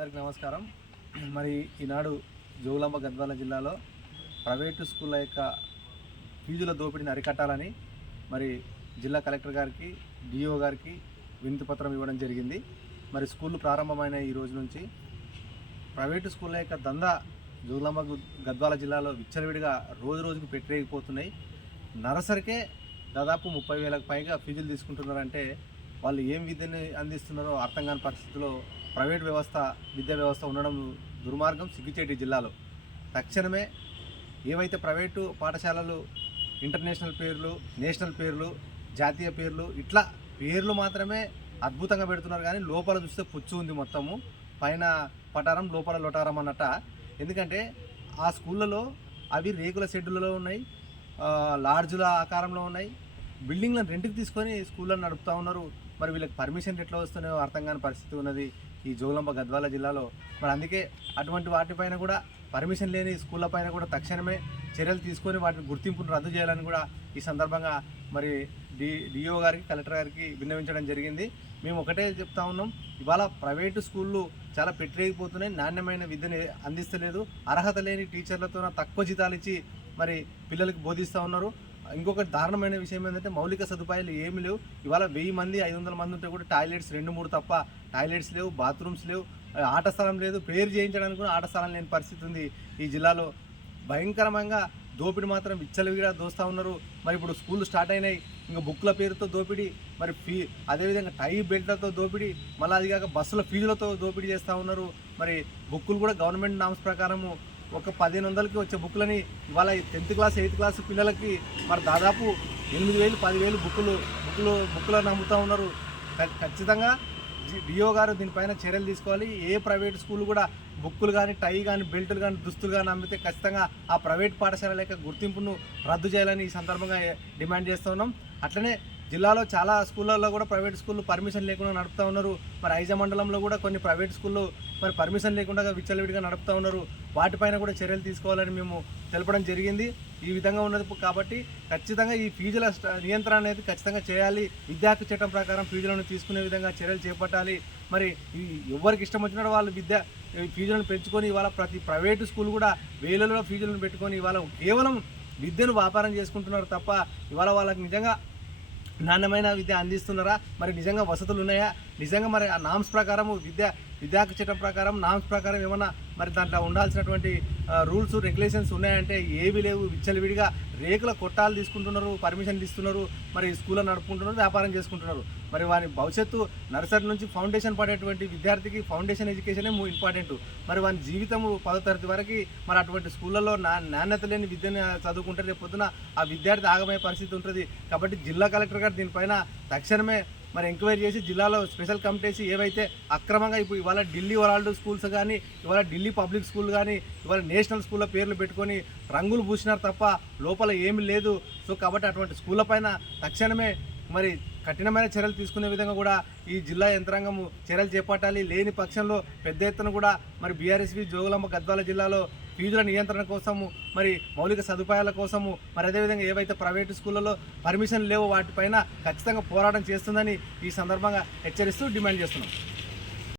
అందరికీ నమస్కారం. మరి ఈనాడు జోగులాంబ గద్వాల జిల్లాలో ప్రైవేటు స్కూళ్ళ యొక్క ఫీజుల దోపిడీని అరికట్టాలని మరి జిల్లా కలెక్టర్ గారికి, డిఓ గారికి వినతి పత్రం ఇవ్వడం జరిగింది. మరి స్కూళ్ళు ప్రారంభమైన ఈ రోజు నుంచి ప్రైవేటు స్కూళ్ళ యొక్క దందా జోగులాంబ గద్వాల జిల్లాలో విచ్చలవిడిగా రోజు రోజుకు పెట్టిరేగిపోతున్నాయి. నర్సరీకే దాదాపు 30,000కు పైగా ఫీజులు తీసుకుంటున్నారంటే వాళ్ళు ఏం విద్యని అందిస్తున్నారో అర్థం కాని పరిస్థితిలో ప్రైవేట్ వ్యవస్థ, విద్యా వ్యవస్థ ఉండడం దుర్మార్గం, సిగ్గుచేటి జిల్లాలో. తక్షణమే ఏవైతే ప్రైవేటు పాఠశాలలు ఇంటర్నేషనల్ పేర్లు, నేషనల్ పేర్లు, జాతీయ పేర్లు ఇట్లా పేర్లు మాత్రమే అద్భుతంగా పెడుతున్నారు, కానీ లోపల చూస్తే పుచ్చు ఉంది మొత్తము. పైన పటారం, లోపల లొటారం అన్నట్ట. ఎందుకంటే ఆ స్కూళ్ళలో అవి రేకుల షెడ్యూల్లో ఉన్నాయి, లాడ్జుల ఆకారంలో ఉన్నాయి. బిల్డింగ్లను రెంట్కి తీసుకొని స్కూళ్ళను నడుపుతూ ఉన్నారు. మరి వీళ్ళకి పర్మిషన్ ఎట్లా వస్తున్నాయో అర్థం కాని పరిస్థితి ఉన్నది ఈ జోగులాంబ గద్వాల జిల్లాలో. మరి అందుకే అటువంటి వాటిపైన కూడా, పర్మిషన్ లేని స్కూళ్ళ పైన కూడా తక్షణమే చర్యలు తీసుకొని వాటిని గుర్తింపును రద్దు చేయాలని కూడా ఈ సందర్భంగా మరి డిఓ గారికి, కలెక్టర్ గారికి విన్నవించడం జరిగింది. మేము ఒకటే చెప్తా ఉన్నాం, ఇవాళ ప్రైవేటు స్కూళ్ళు చాలా పెట్టిరేగిపోతున్నాయి, నాణ్యమైన విద్యను అందిస్తలేదు, అర్హత లేని టీచర్లతో తక్కువ జీతాలు ఇచ్చి మరి పిల్లలకి బోధిస్తూ ఉన్నారు. ఇంకొక దారుణమైన విషయం ఏంటంటే మౌలిక సదుపాయాలు ఏమి లేవు. ఇవాళ 1000 మంది 500 మంది ఉంటే కూడా టాయిలెట్స్ 2-3 తప్ప టాయిలెట్స్ లేవు, బాత్రూమ్స్ లేవు, ఆట స్థలం లేదు, ప్రేయర్ చేయించడానికి కూడా ఆట స్థలం లేని పరిస్థితి ఉంది ఈ జిల్లాలో. భయంకరంగా దోపిడీ మాత్రం విచ్చలవిడిగా దోస్తూ ఉన్నారు. మరి ఇప్పుడు స్కూళ్ళు స్టార్ట్ అయినాయి, ఇంకా బుక్ల పేరుతో దోపిడీ, మరి అదేవిధంగా టై బెల్ట్లతో దోపిడీ, మళ్ళీ అది కాక బస్సుల ఫీజులతో దోపిడీ చేస్తూ ఉన్నారు. మరి బుక్కులు కూడా గవర్నమెంట్ నామ్స్ ప్రకారము ఒక 1500కి వచ్చే బుక్లని ఇవాళ 10th క్లాస్ 8th క్లాస్ పిల్లలకి మరి దాదాపు 8,000 10,000 బుక్కులను అమ్ముతూ ఉన్నారు. ఖచ్చితంగా డిఓ గారు దీనిపైన చర్యలు తీసుకోవాలి. ఏ ప్రైవేట్ స్కూల్ కూడా బుక్కులు కానీ, టై కానీ, బెల్టులు కానీ, దుస్తులు కానీ అమ్మితే ఖచ్చితంగా ఆ ప్రైవేట్ పాఠశాల యొక్క గుర్తింపును రద్దు చేయాలని ఈ సందర్భంగా డిమాండ్ చేస్తూ ఉన్నాం. అట్లనే జిల్లాలో చాలా స్కూళ్ళల్లో కూడా ప్రైవేట్ స్కూళ్ళు పర్మిషన్ లేకుండా నడుపుతూ ఉన్నారు. మరి ఐజా మండలంలో కూడా కొన్ని ప్రైవేట్ స్కూళ్ళు మరి పర్మిషన్ లేకుండా విచ్చలవిడిగా నడుపుతూ ఉన్నారు. వాటిపైన కూడా చర్యలు తీసుకోవాలని మేము తెలపడం జరిగింది. ఈ విధంగా ఉన్నది కాబట్టి ఖచ్చితంగా ఈ ఫీజుల నియంత్రణ అనేది ఖచ్చితంగా చేయాలి. విద్యా హక్కు చట్టం ప్రకారం ఫీజులను తీసుకునే విధంగా చర్యలు చేపట్టాలి. మరి ఎవరికి ఇష్టం వచ్చినట్టు వాళ్ళు ఫీజులను పెంచుకొని ఇవాళ ప్రతి ప్రైవేటు స్కూల్ కూడా వేలలో ఫీజులను పెట్టుకొని ఇవాళ కేవలం విద్యను వ్యాపారం చేసుకుంటున్నారు తప్ప ఇవాళ వాళ్ళకి నిజంగా నాణ్యమైన విద్య అందిస్తున్నారా, మరి నిజంగా వసతులు ఉన్నాయా, నిజంగా మరి ఆ నామ్స్ ప్రకారము విద్యా హక్కు చట్టం ప్రకారం నామ్స్ ప్రకారం ఏమన్నా మరి దాంట్లో ఉండాల్సినటువంటి రూల్స్ రెగ్యులేషన్స్ ఉన్నాయంటే ఏవి లేవు. విచ్చలవిడిగా రేకుల కొట్టాలు తీసుకుంటున్నారు, పర్మిషన్లు ఇస్తున్నారు, మరి స్కూల్లో నడుపుకుంటున్నారు, వ్యాపారం చేసుకుంటున్నారు. మరి వారి భవిష్యత్తు నర్సరీ నుంచి ఫౌండేషన్ పడేటువంటి విద్యార్థికి ఫౌండేషన్ ఎడ్యుకేషనే ఇంపార్టెంట్. మరి వారి జీవితము 10వ తరగతి వరకు మరి అటువంటి స్కూళ్ళలో నాణ్యత లేని విద్యను చదువుకుంటే రేపు పొద్దున ఆ విద్యార్థి ఆగమయ్యే పరిస్థితి ఉంటుంది. కాబట్టి జిల్లా కలెక్టర్ గారు దీనిపైన తక్షణమే మరి ఎంక్వైరీ చేసి జిల్లాలో స్పెషల్ కమిటీస్ ఏవైతే అక్రమంగా ఇప్పుడు ఇవాళ ఢిల్లీ వరల్డ్ స్కూల్స్ కానీ, ఇవాళ ఢిల్లీ పబ్లిక్ స్కూల్ కానీ, ఇవాళ నేషనల్ స్కూళ్ళ పేర్లు పెట్టుకొని రంగులు పూసినారు తప్ప లోపల ఏమీ లేదు. సో కాబట్టి అటువంటి స్కూళ్ళ పైన తక్షణమే మరి కఠినమైన చర్యలు తీసుకునే విధంగా కూడా ఈ జిల్లా యంత్రాంగము చర్యలు చేపట్టాలి. లేని పక్షంలో పెద్ద ఎత్తున కూడా మరి బీఆర్ఎస్వి జోగులాంబ గద్వాల జిల్లాలో ఫీజుల నియంత్రణ కోసము, మరి మౌలిక సదుపాయాల కోసము, మరి అదేవిధంగా ఏవైతే ప్రైవేటు స్కూళ్ళలో పర్మిషన్ లేవో వాటిపైన ఖచ్చితంగా పోరాటం చేస్తుందని ఈ సందర్భంగా హెచ్చరిస్తూ డిమాండ్ చేస్తున్నాం.